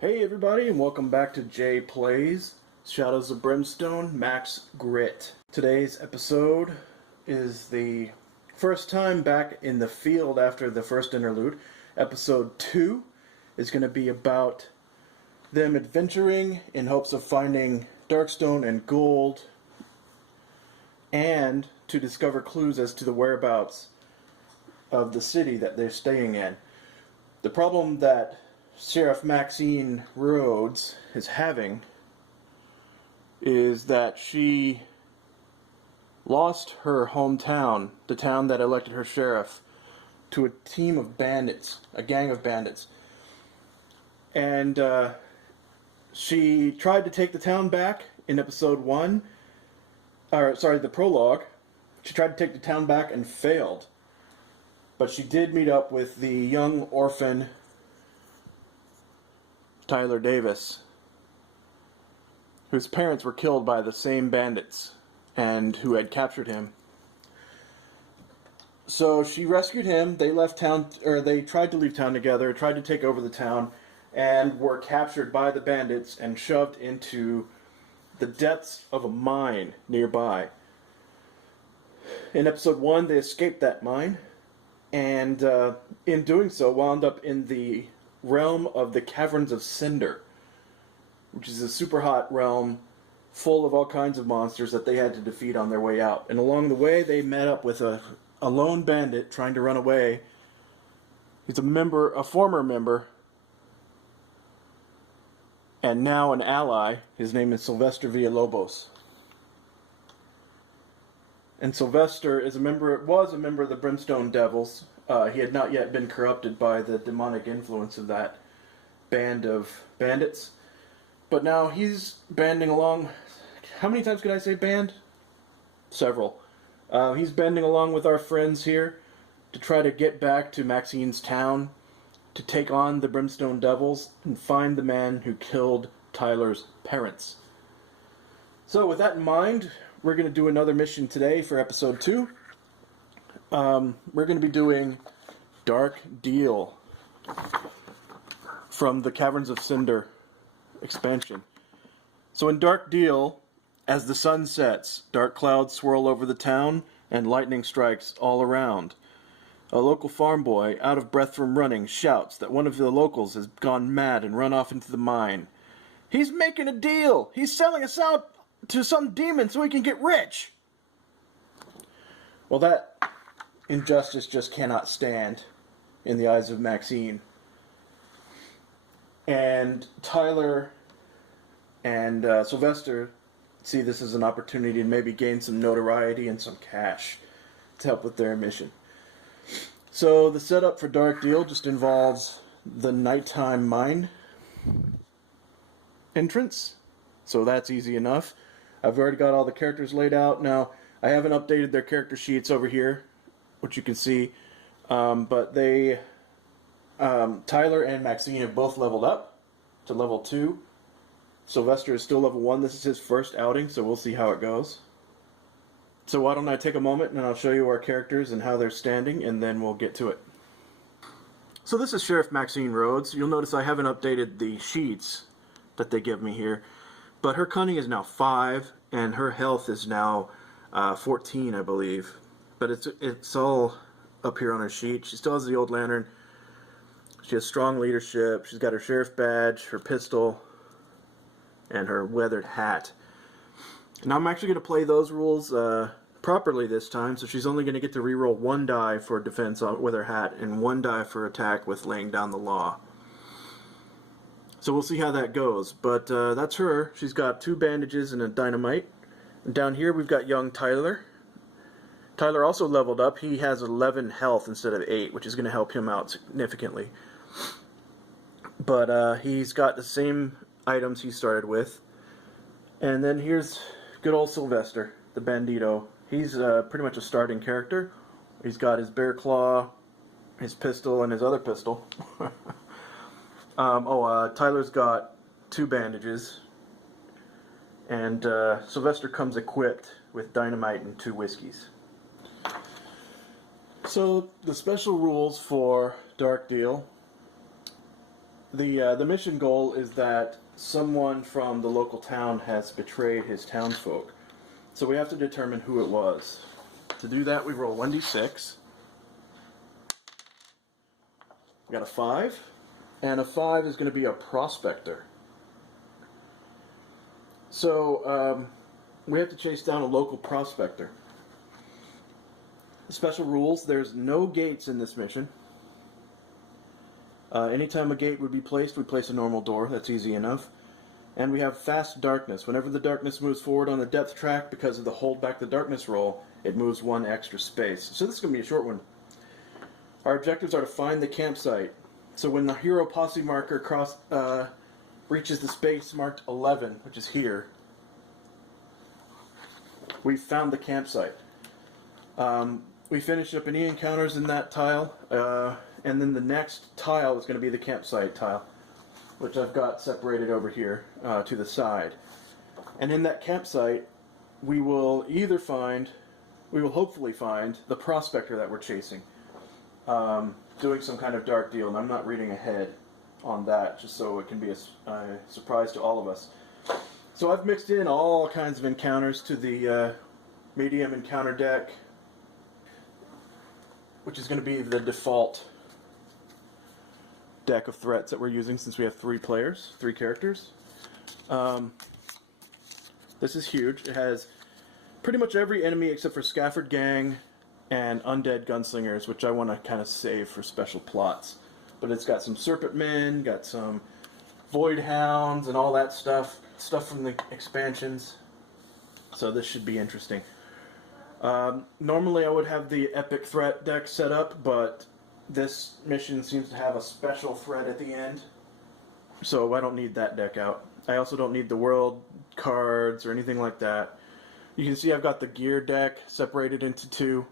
Hey everybody, and welcome back to Jay Plays Shadows of Brimstone, Max Grit. Today's episode is the first time back in the field after the first interlude. Episode 2 is going to be about them adventuring in hopes of finding Darkstone and gold, and to discover clues as to the whereabouts of the city that they're staying in. The problem that Sheriff Maxine Rhodes is having is that she lost her hometown, the town that elected her sheriff, to a team of bandits, a gang of bandits. And she tried to take the town back in episode 1, the prologue. She tried to take the town back and failed. But she did meet up with the young orphan Tyler Davis, whose parents were killed by the same bandits and who had captured him. So she rescued him. They left town, or they tried to leave town together, tried to take over the town, and were captured by the bandits and shoved into the depths of a mine nearby. In episode 1, they escaped that mine, and in doing so wound up in the realm of the Caverns of Cinder, which is a super hot realm full of all kinds of monsters that they had to defeat on their way out. And along the way, they met up with a lone bandit trying to run away. He's a former member, and now an ally. His name is Sylvestre Villalobos. And Sylvester was a member of the Brimstone Devils. He had not yet been corrupted by the demonic influence of that band of bandits. But now he's banding along. How many times could I say band? Several. He's banding along with our friends here to try to get back to Maxine's town, to take on the Brimstone Devils and find the man who killed Tyler's parents. So with that in mind, we're going to do another mission today for episode 2. We're going to be doing Dark Deal from the Caverns of Cinder expansion. So in Dark Deal, as the sun sets, dark clouds swirl over the town and lightning strikes all around. A local farm boy, out of breath from running, shouts that one of the locals has gone mad and run off into the mine. He's making a deal! He's selling us out to some demon so he can get rich! Well, that injustice just cannot stand in the eyes of Maxine. And Tyler and Sylvester see this as an opportunity to maybe gain some notoriety and some cash to help with their mission. So the setup for Dark Deal just involves the nighttime mine entrance. So that's easy enough. I've already got all the characters laid out. Now, I haven't updated their character sheets over here, which you can see. But Tyler and Maxine have both leveled up to level 2. Sylvester is still level 1. This is his first outing, so we'll see how it goes. So why don't I take a moment and I'll show you our characters and how they're standing, and then we'll get to it. So this is Sheriff Maxine Rhodes. You'll notice I haven't updated the sheets that they give me here. But her cunning is now 5, and her health is now 14, I believe. But it's all up here on her sheet. She still has the old lantern. She has strong leadership. She's got her sheriff badge, her pistol, and her weathered hat. Now I'm actually going to play those rules properly this time, so she's only going to get to reroll 1 die for defense with her hat and 1 die for attack with laying down the law. So we'll see how that goes. But that's her. She's got 2 bandages and a dynamite. And down here we've got young Tyler. Tyler also leveled up. He has 11 health instead of 8, which is going to help him out significantly. But he's got the same items he started with. And then here's good old Sylvester, the bandito. He's pretty much a starting character. He's got his bear claw, his pistol, and his other pistol. Tyler's got 2 bandages. And Sylvester comes equipped with dynamite and 2 whiskeys. So the special rules for Dark Deal The mission goal is that someone from the local town has betrayed his townsfolk. So we have to determine who it was. To do that, we roll 1d6. We got a 5, and a 5 is going to be a prospector. So we have to chase down a local prospector. Special rules: there's no gates in this mission. Anytime a gate would be placed, we place a normal door. That's easy enough. And we have fast darkness. Whenever the darkness moves forward on the depth track, because of the hold back the darkness roll, it moves 1 extra space. So this is going to be a short one. Our objectives are to find the campsite. So when the hero posse marker reaches the space marked 11, which is here, we've found the campsite. We finished up any encounters in that tile, and then the next tile is going to be the campsite tile, which I've got separated over here to the side. And in that campsite, we will hopefully find the prospector that we're chasing, doing some kind of dark deal, and I'm not reading ahead on that, just so it can be a surprise to all of us. So I've mixed in all kinds of encounters to the medium encounter deck, which is going to be the default deck of threats that we're using since we have 3 characters. This is huge. It has pretty much every enemy except for Scafford Gang and Undead Gunslingers, which I want to kind of save for special plots. But it's got some Serpent Men, got some Void Hounds, and all that stuff from the expansions. So this should be interesting. Normally I would have the Epic Threat deck set up, but this mission seems to have a special threat at the end, so I don't need that deck out. I also don't need the world cards or anything like that. You can see I've got the gear deck separated into 2.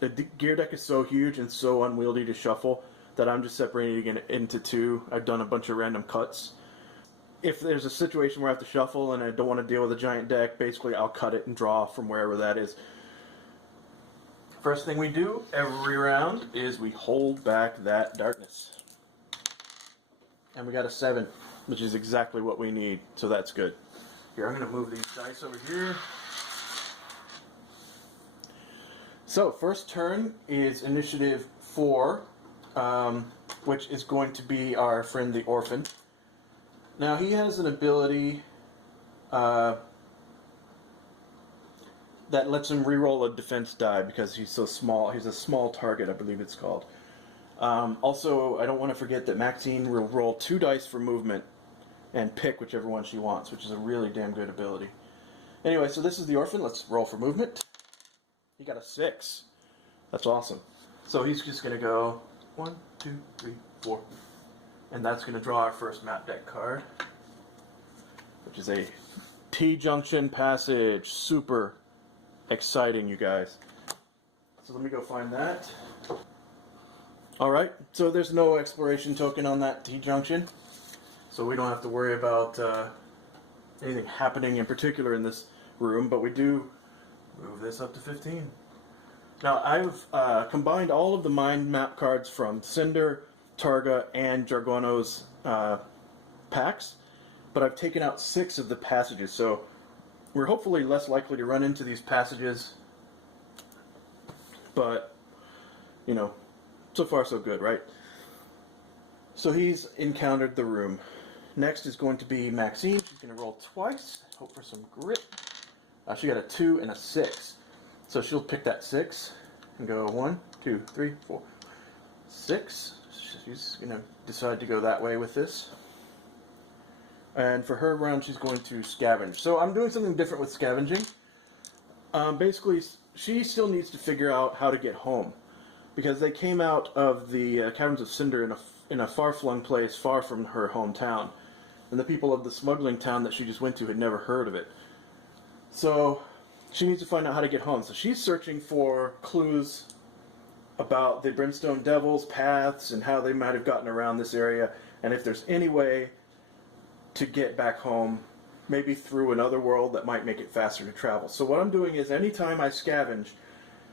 The gear deck is so huge and so unwieldy to shuffle that I'm just separating it into 2. I've done a bunch of random cuts. If there's a situation where I have to shuffle and I don't want to deal with a giant deck, basically I'll cut it and draw from wherever that is. First thing we do every round is we hold back that darkness. And we got a 7, which is exactly what we need, so that's good. Here, I'm going to move these dice over here. So, first turn is initiative 4, which is going to be our friend the orphan. Now, he has an ability that lets him reroll a defense die because he's so small. He's a small target, I believe it's called. Also, I don't want to forget that Maxine will roll 2 dice for movement and pick whichever one she wants, which is a really damn good ability. Anyway, so this is the orphan. Let's roll for movement. He got a 6. That's awesome. So he's just going to go 1, 2, 3, 4. And that's going to draw our first map deck card, which is a T-Junction Passage. Super exciting, you guys. So let me go find that. Alright, so there's no exploration token on that T-Junction, so we don't have to worry about anything happening in particular in this room, but we do move this up to 15. Now, I've combined all of the mind map cards from Cinder, Targa, and Jargono's packs, but I've taken out 6 of the passages, so we're hopefully less likely to run into these passages, but, you know, so far so good, right? So he's encountered the room. Next is going to be Maxine. She's going to roll twice, hope for some grit. She got a 2 and a 6. So she'll pick that 6 and go 1, 2, 3, 4, 6. She's going to decide to go that way with this. And for her round, she's going to scavenge. So I'm doing something different with scavenging. Basically, she still needs to figure out how to get home, because they came out of the Caverns of Cinder in a far-flung place far from her hometown. And the people of the smuggling town that she just went to had never heard of it. So she needs to find out how to get home. So she's searching for clues about the Brimstone Devils' paths and how they might have gotten around this area, and if there's any way to get back home, maybe through another world that might make it faster to travel. So what I'm doing is anytime I scavenge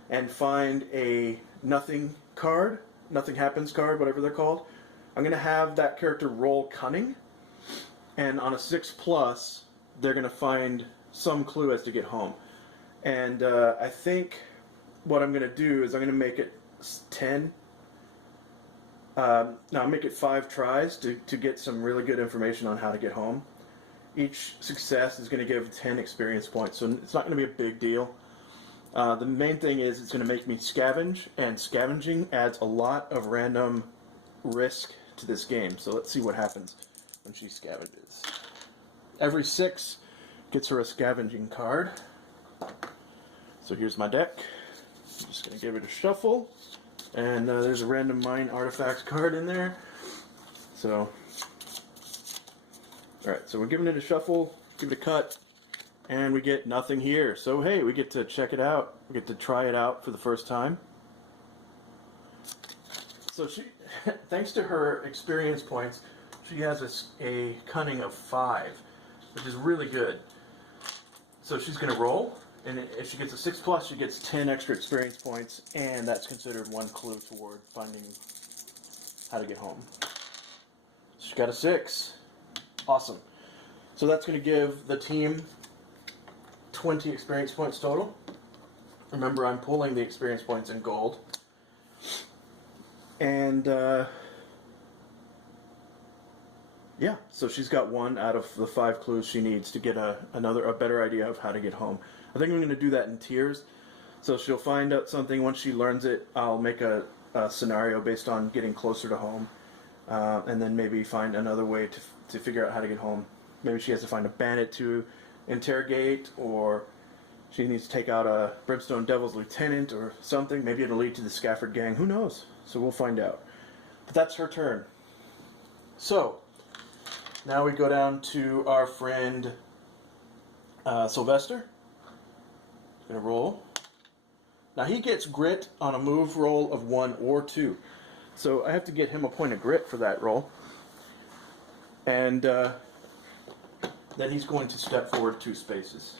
and find a nothing card, nothing happens card, whatever they're called, I'm going to have that character roll cunning, and on a 6+, they're going to find some clue as to get home. And I think what I'm going to do is I'm going to make it 10. No, I'll make it 5 tries to get some really good information on how to get home. Each success is going to give 10 experience points, so it's not going to be a big deal. The main thing is it's going to make me scavenge, and scavenging adds a lot of random risk to this game. So let's see what happens when she scavenges. Every 6 gets her a scavenging card. So here's my deck. I'm just going to give it a shuffle. And there's a random mine artifacts card in there. So, alright, so we're giving it a shuffle, give it a cut, and we get nothing here. So hey, we get to check it out. We get to try it out for the first time. So she, thanks to her experience points, she has a cunning of 5, which is really good. So she's going to roll. And if she gets a 6+, she gets 10 extra experience points, and that's considered 1 clue toward finding how to get home. She got a 6. Awesome. So that's going to give the team 20 experience points total. Remember, I'm pulling the experience points in gold. And yeah, so she's got 1 out of the 5 clues she needs to get a better idea of how to get home. I think I'm going to do that in tiers. So she'll find out something. Once she learns it, I'll make a scenario based on getting closer to home. And then maybe find another way to figure out how to get home. Maybe she has to find a bandit to interrogate, or she needs to take out a Brimstone Devil's lieutenant or something. Maybe it'll lead to the Scafford gang. Who knows? So we'll find out. But that's her turn. So now we go down to our friend Sylvestre. Gonna roll. Now he gets grit on a move roll of 1 or 2. So I have to get him a point of grit for that roll. And then he's going to step forward 2 spaces.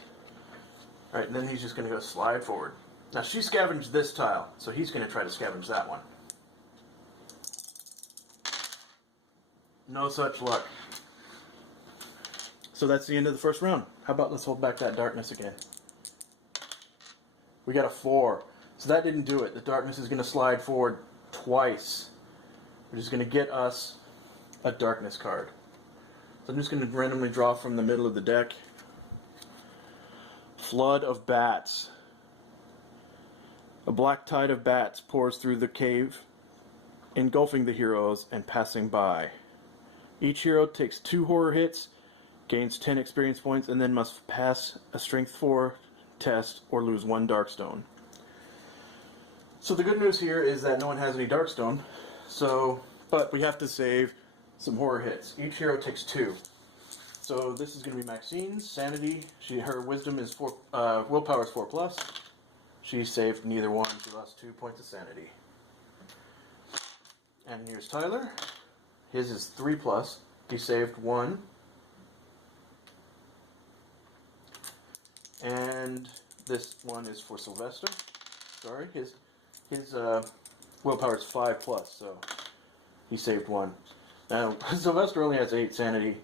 Alright, and then he's just going to go slide forward. Now she scavenged this tile, so he's going to try to scavenge that one. No such luck. So that's the end of the first round. How about let's hold back that darkness again. We got a 4. So that didn't do it. The darkness is going to slide forward twice, which is going to get us a darkness card. So I'm just going to randomly draw from the middle of the deck. Flood of bats. A black tide of bats pours through the cave, engulfing the heroes and passing by. Each hero takes 2 horror hits, gains 10 experience points, and then must pass a strength 4 test or lose 1 darkstone. So the good news here is that no one has any darkstone, but we have to save some horror hits. Each hero takes 2. So this is going to be Maxine's sanity. Her wisdom is 4, willpower is 4+. She saved neither one. She lost 2 points of sanity. And here's Tyler. His is 3+. He saved 1. And this one is for Sylvestre. Sorry, his willpower is 5+, so he saved 1. Now Sylvestre only has 8 sanity,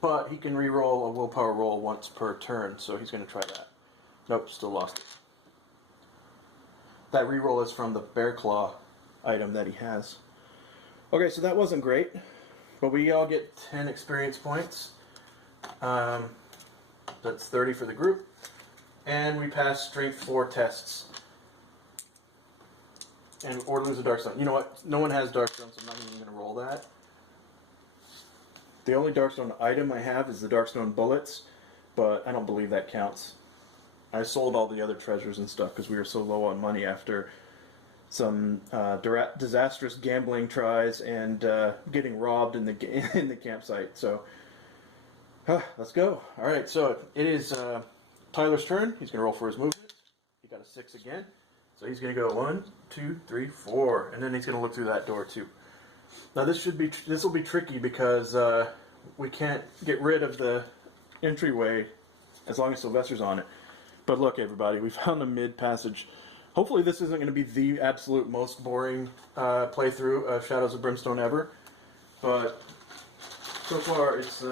but he can re-roll a willpower roll once per turn, so he's going to try that. Nope, still lost it. That re-roll is from the Bear Claw item that he has. Okay, so that wasn't great, but we all get 10 experience points. That's 30 for the group. And we pass strength 4 tests. Or lose a darkstone. You know what? No one has darkstone, so I'm not even going to roll that. The only darkstone item I have is the darkstone bullets, but I don't believe that counts. I sold all the other treasures and stuff because we were so low on money after some disastrous gambling tries and getting robbed in the campsite. So let's go. All right, so it is Tyler's turn. He's going to roll for his movement. He got a 6 again. So he's going to go 1, 2, 3, 4, and then he's going to look through that door too. Now this will be tricky because we can't get rid of the entryway as long as Sylvestre's on it. But look, everybody, we found a mid-passage Hopefully this isn't going to be the absolute most boring playthrough of Shadows of Brimstone ever, but so far it's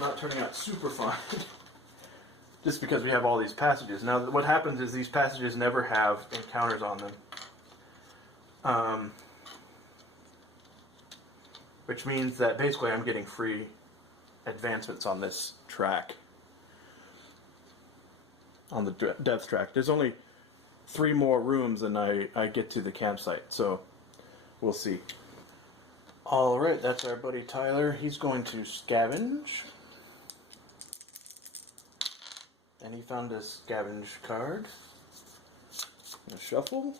not turning out super fun. Just because we have all these passages. Now what happens is these passages never have encounters on them. Which means that basically I'm getting free advancements on this track. On the depth track. There's only 3 more rooms and I get to the campsite, so we'll see. Alright, that's our buddy Tyler. He's going to scavenge. And he found a scavenge card. A shuffle.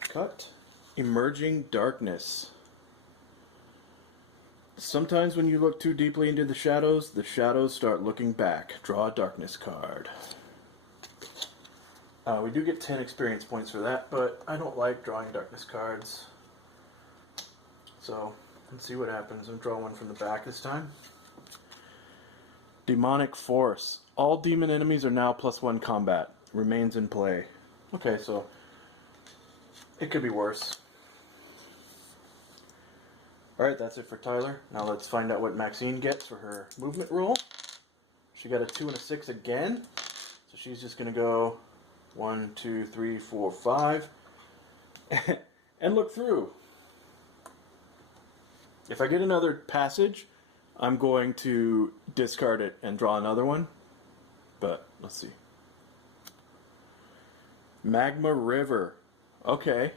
Cut. Emerging Darkness. Sometimes when you look too deeply into the shadows start looking back. Draw a darkness card. We do get 10 experience points for that, but I don't like drawing darkness cards. So, let's see what happens. I'll draw one from the back this time. Demonic Force. All demon enemies are now +1 combat. Remains in play. Okay, so it could be worse. Alright, that's it for Tyler. Now let's find out what Maxine gets for her movement roll. She got a 2 and a 6 again. So she's just going to go 1, 2, 3, 4, 5. And look through. If I get another passage, I'm going to discard it and draw another one. But, let's see. Magma River. Okay.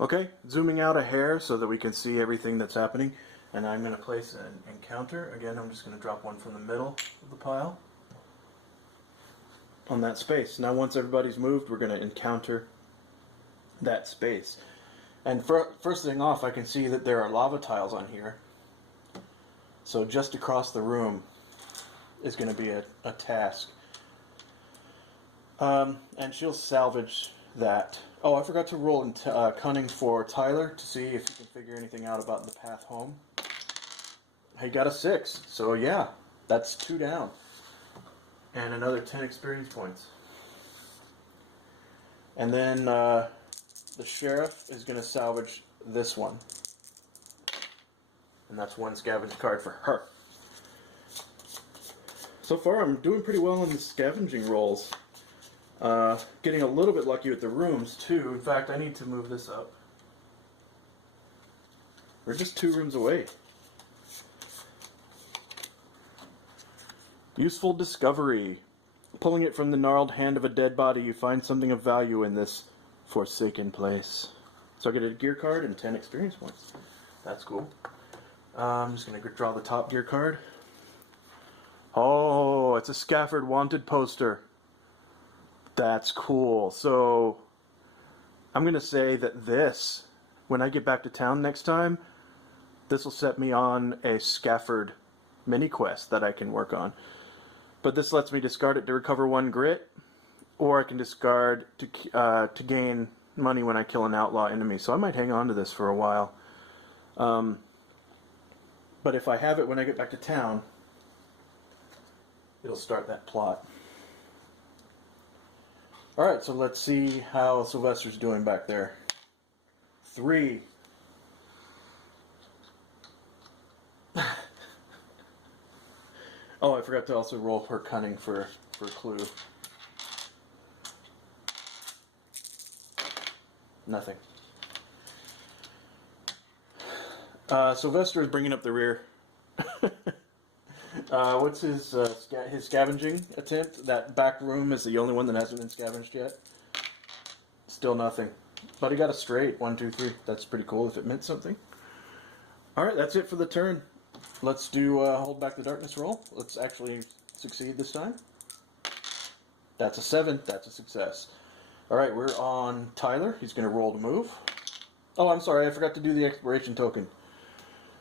Okay, zooming out a hair so that we can see everything that's happening. And I'm going to place an encounter. Again, I'm just going to drop one from the middle of the pile. On that space. Now once everybody's moved, we're going to encounter that space. And first thing off, I can see that there are lava tiles on here. So just across the room is going to be a task. And she'll salvage that. Oh, I forgot to roll in cunning for Tyler to see if he can figure anything out about the path home. He got a 6, so yeah, that's 2 down. And another 10 experience points. And then the sheriff is going to salvage this one. And that's 1 scavenge card for her. So far I'm doing pretty well on the scavenging rolls. Getting a little bit lucky with the rooms too. In fact, I need to move this up. We're just 2 rooms away. Useful discovery. Pulling it from the gnarled hand of a dead body, you find something of value in this forsaken place. So I get a gear card and 10 experience points. That's cool. I'm just going to draw the top gear card. Oh, it's a Scafford wanted poster. That's cool. So I'm going to say that this, when I get back to town next time, this will set me on a Scafford mini quest that I can work on. But this lets me discard it to recover 1 grit, or I can discard to gain money when I kill an outlaw enemy. So I might hang on to this for a while. But if I have it when I get back to town, it'll start that plot. Alright, so let's see how Sylvestre's doing back there. 3. Oh, I forgot to also roll her cunning for clue. Nothing. Sylvestre is bringing up the rear. What's his scavenging attempt? That back room is the only one that hasn't been scavenged yet. Still nothing. But he got a straight. 1, 2, 3. That's pretty cool if it meant something. Alright, that's it for the turn. Let's do hold back the darkness roll. Let's actually succeed this time. That's a 7. That's a success. Alright, we're on Tyler. He's going to roll to move. Oh, I'm sorry. I forgot to do the exploration token.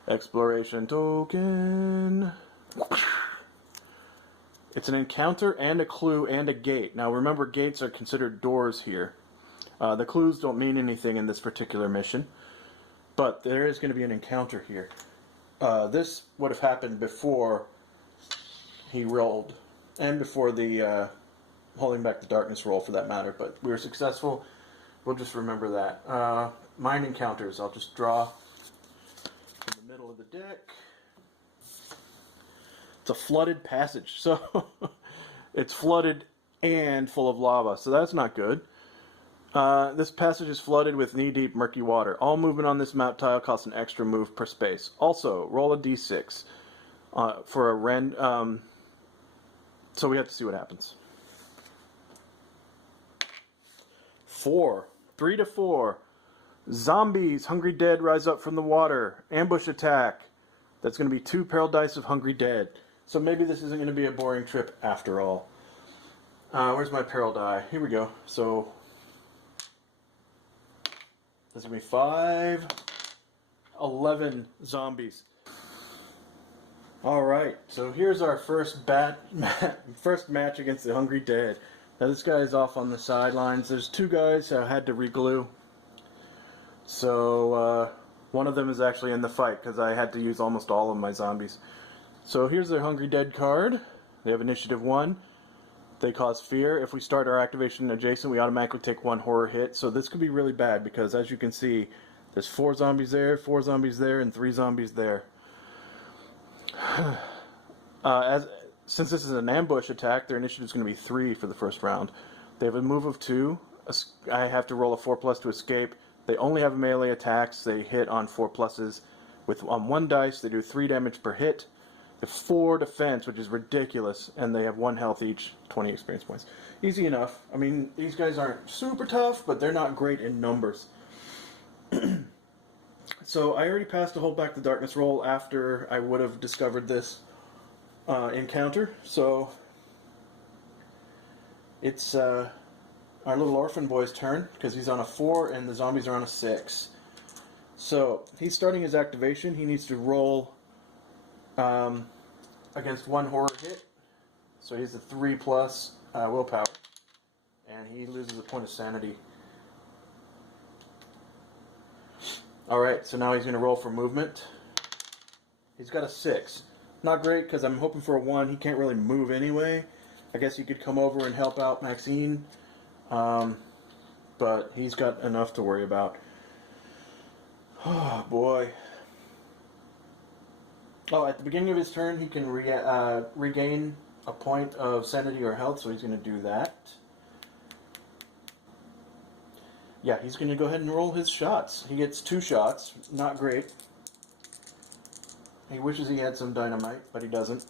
Exploration token. It's an encounter and a clue and a gate. Now remember, gates are considered doors here. The clues don't mean anything in this particular mission, but there is going to be an encounter here. This would have happened before he rolled, and before the holding back the darkness roll for that matter, but we were successful. We'll just remember that. Mind encounters. I'll just draw in the middle of the deck. It's a flooded passage, so it's flooded and full of lava, so that's not good. This passage is flooded with knee-deep murky water. All movement on this map tile costs an extra move per space. Also, roll a d6 for a rend. So we have to see what happens. 4. 3 to 4. Zombies, Hungry Dead rise up from the water. Ambush attack. That's going to be 2 peril dice of Hungry Dead. So maybe this isn't going to be a boring trip after all. Where's my peril die? Here we go. So this is going to be 5, 11 zombies. Alright, so here's our first match against the Hungry Dead. Now this guy is off on the sidelines. There's 2 guys who had to reglue. So one of them is actually in the fight because I had to use almost all of my zombies. So here's their Hungry Dead card. They have initiative 1. They cause fear. If we start our activation adjacent, we automatically take 1 horror hit. So this could be really bad because, as you can see, there's 4 zombies there, 4 zombies there, and 3 zombies there. Since this is an ambush attack, their initiative is going to be 3 for the first round. They have a move of 2. I have to roll a 4+ to escape. They only have melee attacks. They hit on 4 pluses. On 1 dice, they do 3 damage per hit. They have 4 defense, which is ridiculous, and they have 1 health each, 20 experience points. Easy enough. I mean, these guys aren't super tough, but they're not great in numbers. So I already passed a Hold Back the Darkness roll after I would have discovered this encounter. So it's our little orphan boy's turn because he's on a 4 and the zombies are on a 6. So he's starting his activation. He needs to roll against 1 horror hit. So he's a 3+ willpower, and he loses a point of sanity. Alright, so now he's going to roll for movement. He's got a 6. Not great because I'm hoping for a 1. He can't really move anyway. I guess he could come over and help out Maxine. But he's got enough to worry about. Oh boy. Oh, at the beginning of his turn he can regain a point of sanity or health, so he's going to do that. Yeah, he's going to go ahead and roll his shots. He gets 2 shots. Not great. He wishes he had some dynamite, but he doesn't.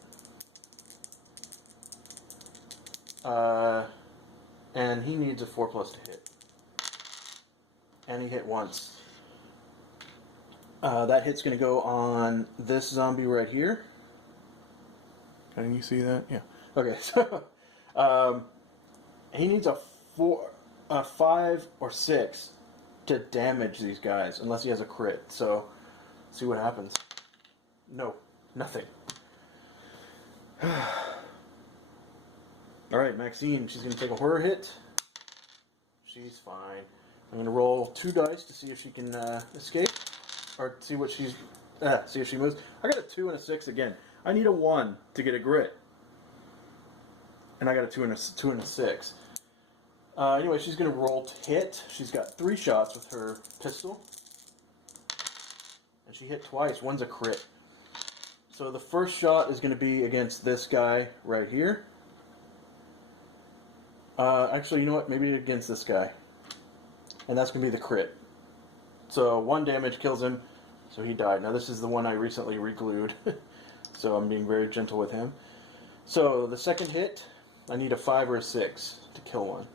And he needs a 4+ to hit. And he hit once. That hit's going to go on this zombie right here. Can you see that? Yeah. Okay, so he needs a 5 or 6 to damage these guys, unless he has a crit. So, see what happens. No, nothing. Alright, Maxine, she's going to take a horror hit. She's fine. I'm going to roll 2 dice to see if she can escape. Or see what she's... see if she moves. I got a 2 and a 6 again. I need a 1 to get a grit. And I got a 2 and a 6. Anyway, she's going to roll to hit. She's got 3 shots with her pistol. And she hit twice. One's a crit. So the first shot is going to be against this guy right here. Actually, you know what? Maybe against this guy. And that's going to be the crit. So 1 damage kills him. So he died. Now this is the one I recently reglued. So I'm being very gentle with him. So the second hit, I need a 5 or a 6 to kill one.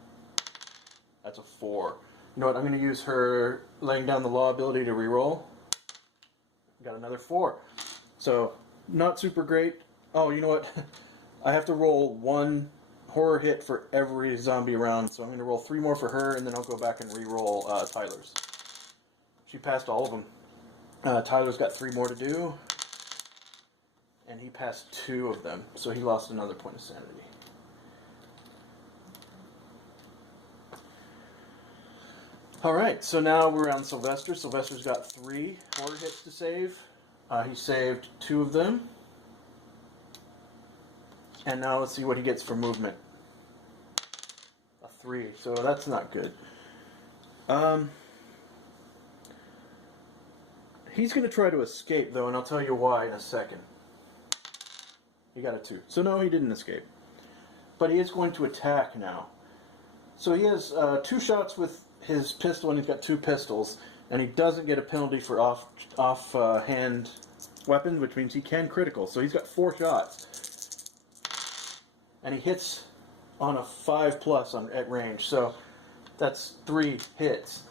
That's a 4. You know what? I'm going to use her laying down the law ability to reroll. Got another 4. So not super great. Oh, you know what? I have to roll 1 horror hit for every zombie round. So I'm going to roll 3 more for her, and then I'll go back and reroll Tyler's. She passed all of them. Tyler's got 3 more to do. And he passed 2 of them. So he lost another point of sanity. Alright, so now we're on Sylvestre. Sylvestre's got 3 horror hits to save. He saved 2 of them. And now let's see what he gets for movement. 3, so that's not good. He's going to try to escape, though, and I'll tell you why in a second. He got a 2. So no, he didn't escape. But he is going to attack now. So he has 2 shots with his pistol, and he's got 2 pistols, and he doesn't get a penalty for off-hand weapon, which means he can critical. So he's got 4 shots. And he hits on a 5+ at range. So that's 3 hits,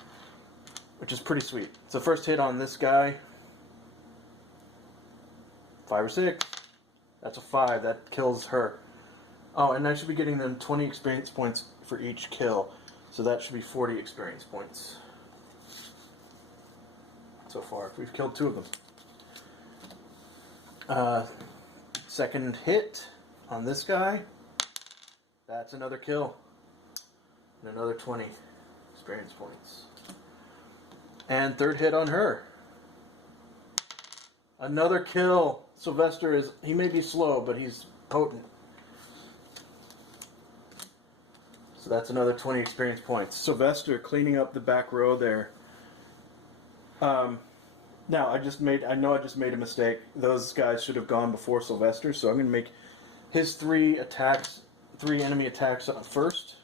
which is pretty sweet. So first hit on this guy, 5 or 6. That's a 5. That kills her. Oh, and I should be getting them 20 experience points for each kill. So that should be 40 experience points. So far, we've killed 2 of them. Second hit on this guy. That's another kill. And another 20 experience points. And third hit on her. Another kill. Sylvestre he may be slow, but he's potent. So that's another 20 experience points. Sylvestre cleaning up the back row there. Now I know I just made a mistake. Those guys should have gone before Sylvestre, so I'm going to make his 3 enemy attacks first.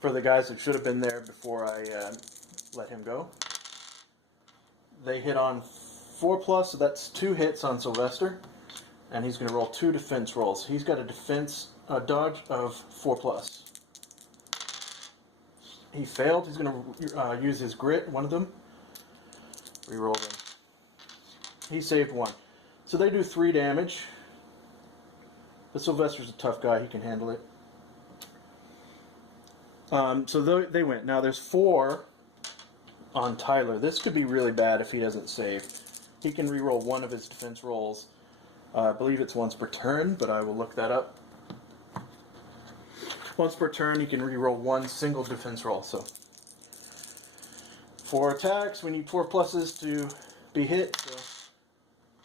For the guys that should have been there before I let him go. They hit on 4+, so that's 2 hits on Sylvestre. And he's going to roll 2 defense rolls. He's got a dodge of 4+. He failed. He's going to use his grit, one of them. Reroll them. He saved 1. So they do 3 damage. But Sylvestre's a tough guy. He can handle it. So they went. Now there's 4 on Tyler. This could be really bad if he doesn't save. He can reroll 1 of his defense rolls. I believe it's once per turn, but I will look that up. Once per turn, he can reroll 1 single defense roll. So 4 attacks. We need 4 pluses to be hit. So.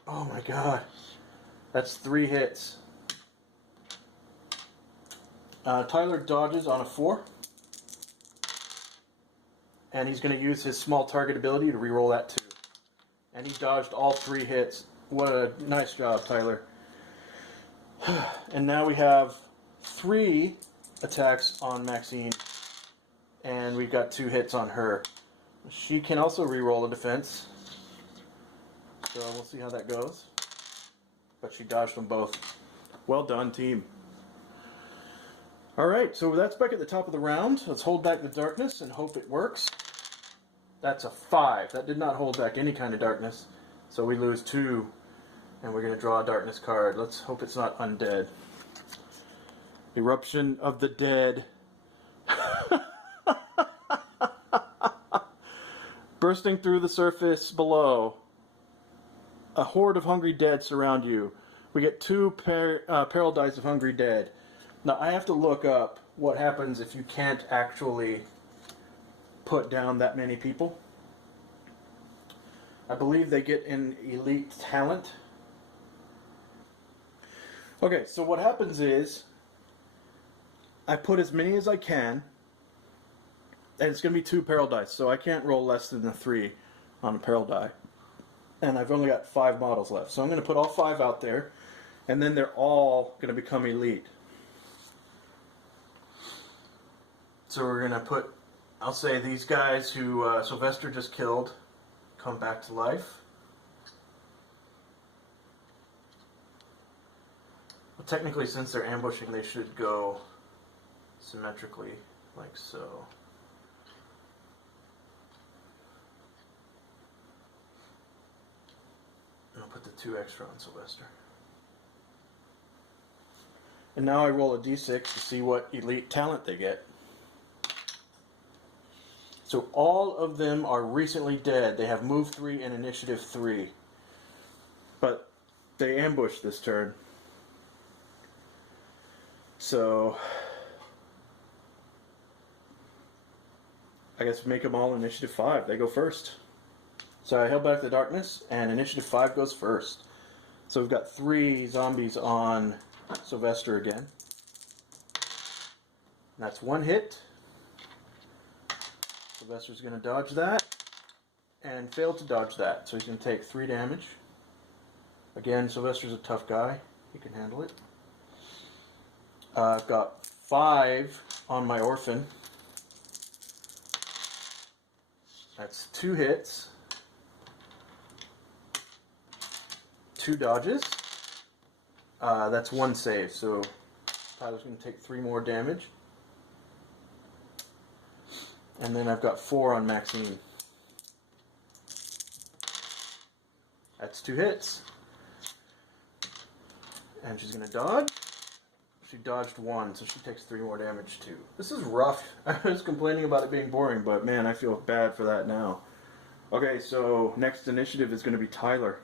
Oh my god. That's 3 hits. Tyler dodges on a 4. And he's going to use his small target ability to reroll that 2. And he dodged all 3 hits. What a nice job, Tyler. And now we have 3 attacks on Maxine. And we've got 2 hits on her. She can also reroll a defense. So we'll see how that goes. But she dodged them both. Well done, team. Alright, so that's back at the top of the round. Let's hold back the darkness and hope it works. That's a 5. That did not hold back any kind of darkness. So we lose 2. And we're going to draw a darkness card. Let's hope it's not undead. Eruption of the dead. Bursting through the surface below. A horde of hungry dead surround you. We get 2 peril dice of hungry dead. Now I have to look up what happens if you can't actually put down that many people. I believe they get an elite talent. Okay, so what happens is I put as many as I can, and it's going to be 2 peril dice, so I can't roll less than a 3 on a peril die. And I've only got 5 models left, so I'm going to put all 5 out there, and then they're all going to become elite. So we're going to put, I'll say these guys who Sylvestre just killed come back to life. Well, technically, since they're ambushing, they should go symmetrically, like so. And I'll put the 2 extra on Sylvestre. And now I roll a d6 to see what elite talent they get. So all of them are recently dead. They have move 3 and initiative 3. But they ambushed this turn. So I guess make them all initiative 5. They go first. So I held back the darkness, and initiative 5 goes first. So we've got 3 zombies on Sylvestre again. That's one hit. Sylvestre's going to dodge that and fail to dodge that. So he's going to take 3 damage. Again, Sylvestre's a tough guy. He can handle it. I've got 5 on my orphan. That's 2 hits. 2 dodges. That's 1 save. So Tyler's going to take 3 more damage. And then I've got 4 on Maxine. That's 2 hits. And she's going to dodge. She dodged 1, so she takes 3 more damage too. This is rough. I was complaining about it being boring, but man, I feel bad for that now. Okay, so next initiative is going to be Tyler.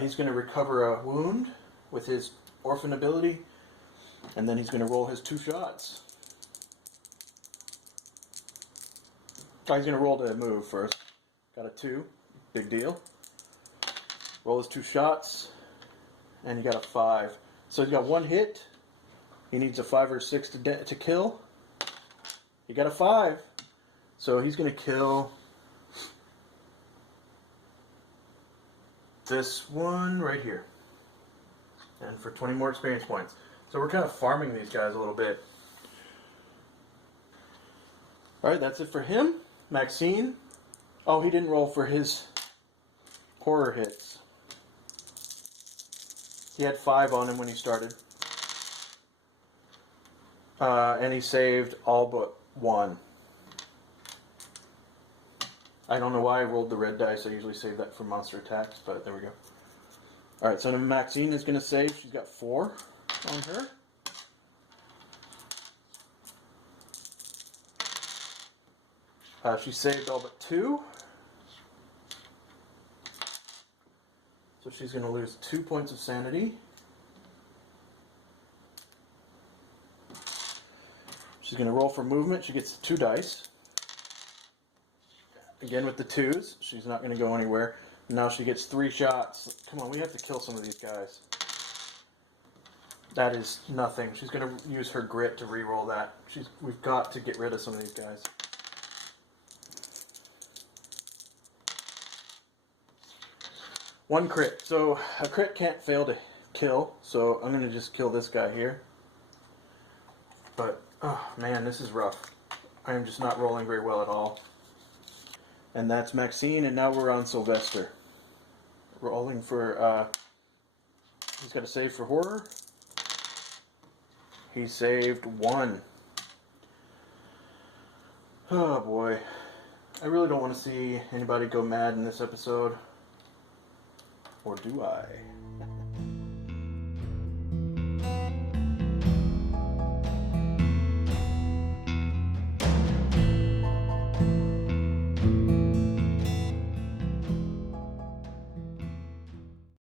He's going to recover a wound with his orphan ability, and then he's going to roll his 2 shots. He's going to roll to move first. Got a 2. Big deal. Roll his 2 shots. And he got a 5. So he's got 1 hit. He needs a 5 or 6 to kill. He got a 5. So he's going to kill this one right here. And for 20 more experience points. So we're kind of farming these guys a little bit. Alright, that's it for him. Maxine. Oh, he didn't roll for his horror hits. He had 5 on him when he started. And he saved all but 1. I don't know why I rolled the red dice. I usually save that for monster attacks, but there we go. Alright, so Maxine is going to save. She's got 4 on her. She saved all but 2. So she's going to lose 2 points of sanity. She's going to roll for movement. She gets 2 dice. Again with the 2s. She's not going to go anywhere. Now she gets 3 shots. Come on, we have to kill some of these guys. That is nothing. She's going to use her grit to re-roll that. We've got to get rid of some of these guys. One crit. So a crit can't fail to kill. So I'm going to just kill this guy here. But, oh man, this is rough. I am just not rolling very well at all. And that's Maxine, and now we're on Sylvestre. Rolling for, he's got a save for horror. He saved 1. Oh boy. I really don't want to see anybody go mad in this episode. Or do I?